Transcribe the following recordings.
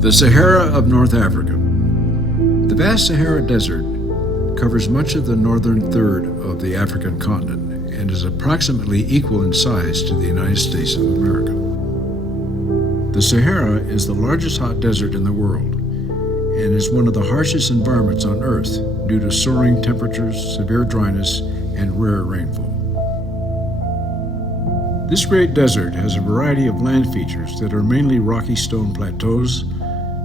The Sahara of North Africa. The vast Sahara Desert covers much of the northern third of the African continent and is approximately equal in size to the United States of America. The Sahara is the largest hot desert in the world and is one of the harshest environments on Earth due to soaring temperatures, severe dryness, and rare rainfall. This great desert has a variety of land features that are mainly rocky stone plateaus,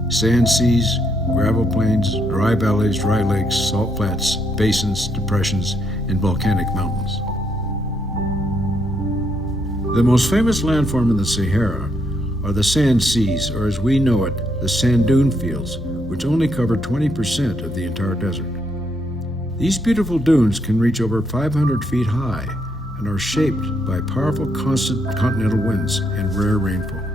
sand seas, gravel plains, dry valleys, dry lakes, salt flats, basins, depressions, and volcanic mountains. The most famous landform in the Sahara are the sand seas, or as we know it, the sand dune fields, which only cover 20% of the entire desert. These beautiful dunes can reach over 500 feet high and are shaped by powerful constant continental winds and rare rainfall.